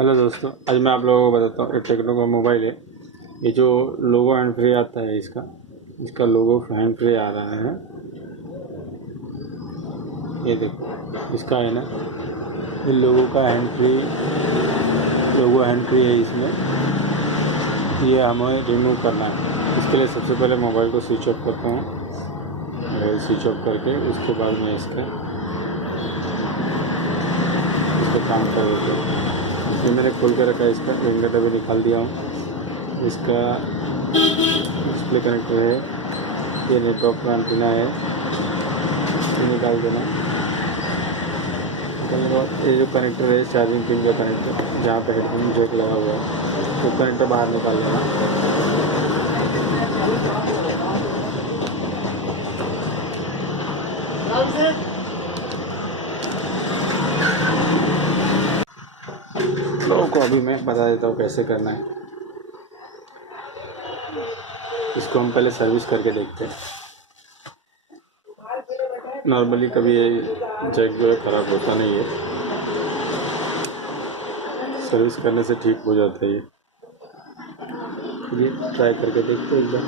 Hello दोस्तों, आज मैं आप लोगों को बताता हूँ एक टेक्नो का मोबाइल है। ये जो लोगो हैंड फ्री आता है इसका लोगो हैंड फ्री आ रहा है। ये देखो इसका है ना, ये लोगो का हैंड फ्री लोगो हैंड फ्री है इसमें। ये हमें रिमूव करना है। इसके लिए सबसे पहले मोबाइल को स्विच ऑफ करता हूँ। स्विच ऑफ करके उसके बाद में इसका काम कर देते हैं। ये मैंने खोल के रखा है। इसका रिंगर भी निकाल दिया हूँ। इसका डिस्प्ले कनेक्टर है, ये नेटवर्क का एंटीना है, ये निकाल देना। निकालने के बाद ये जो कनेक्टर है चार्जिंग पिन का कनेक्टर, जहाँ पे हेडफोन जैक लगा हुआ है, तो कनेक्टर बाहर निकाल देना। लोगों को अभी मैं बता देता हूँ कैसे करना है। इसको हम पहले सर्विस करके देखते हैं। नॉर्मली कभी ये जैक जो है ख़राब होता नहीं है, सर्विस करने से ठीक हो जाता है। ये ट्राई करके देखते हैं एक बार।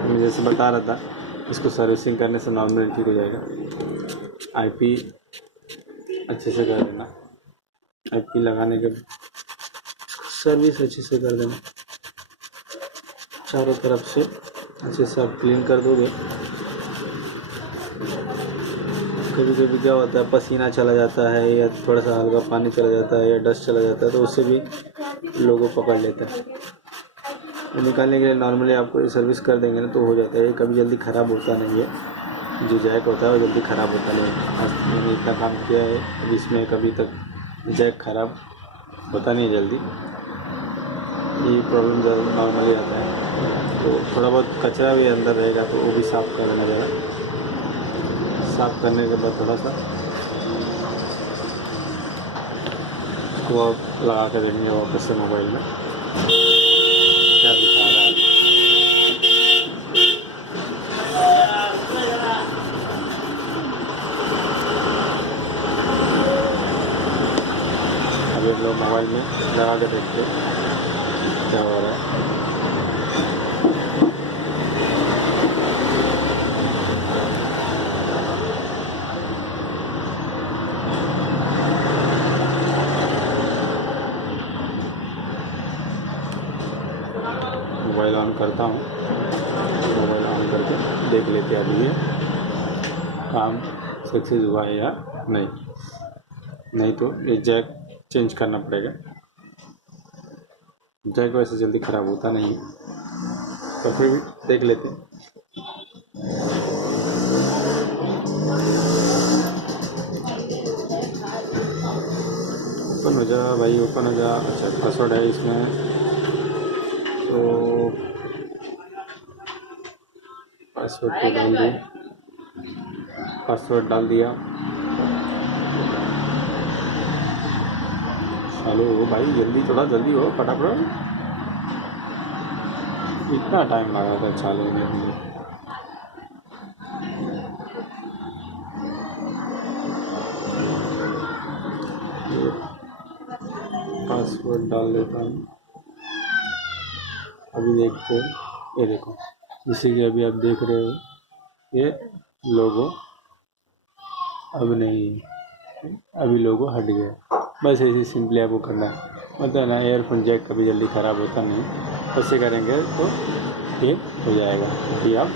मैं जैसे बता रहा था, इसको सर्विसिंग करने से नॉर्मली ठीक हो जाएगा। आईपी अच्छे से कर देना। आईपी लगाने के सर्विस अच्छे से कर देना। चारों तरफ से अच्छे से आप क्लीन कर दोगे। कभी कभी क्या होता है, पसीना चला जाता है या थोड़ा सा हल्का पानी चला जाता है या डस्ट चला जाता है, तो उससे भी लोगो पकड़ लेता है। तो निकालने के लिए नॉर्मली आपको ये सर्विस कर देंगे ना तो हो जाता है। ये कभी जल्दी ख़राब होता नहीं है। जो जैक होता है वो जल्दी ख़राब होता नहीं है। आज मैंने इतना काम किया है, अब इसमें कभी तक जैक ख़राब होता नहीं है जल्दी। ये प्रॉब्लम ज़्यादा नॉर्मली आता है। तो थोड़ा बहुत कचरा भी अंदर रहेगा तो वो भी साफ़ कर देना ज़रा। साफ़ करने के बाद थोड़ा सा इसको आप लगा कर देंगे वापस से मोबाइल में। क्या दिखा रहा है? अभी हम लोग मोबाइल में लगा के देखते हैं क्या हो रहा है। मोबाइल ऑन करता हूँ। मोबाइल ऑन करके देख लेते हैं अभी ये काम सक्सेस हुआ है या नहीं तो ये जैक चेंज करना पड़ेगा। जैक वैसे जल्दी ख़राब होता नहीं है, तो फिर भी देख लेते हैं। ओपन हो जा भाई, ओपन हो जा। अच्छा, पासवर्ड है इसमें, तो पासवर्ड डाल दूँ। पासवर्ड डाल दिया। हेलो भाई, थोड़ा जल्दी हो, फटाफट। इतना टाइम लगा था चालू होने के लिए। पासवर्ड डाल देता हूँ। अभी देखते हैं। ये देखो, जैसे कि अभी आप देख रहे हो, ये लोगो अब नहीं, अभी लोगो हट गया। बस ऐसे सिंपली आपको करना है। मतलब ना, एयरफोन जैक कभी जल्दी ख़राब होता नहीं। ऐसे करेंगे तो ये हो जाएगा कि आप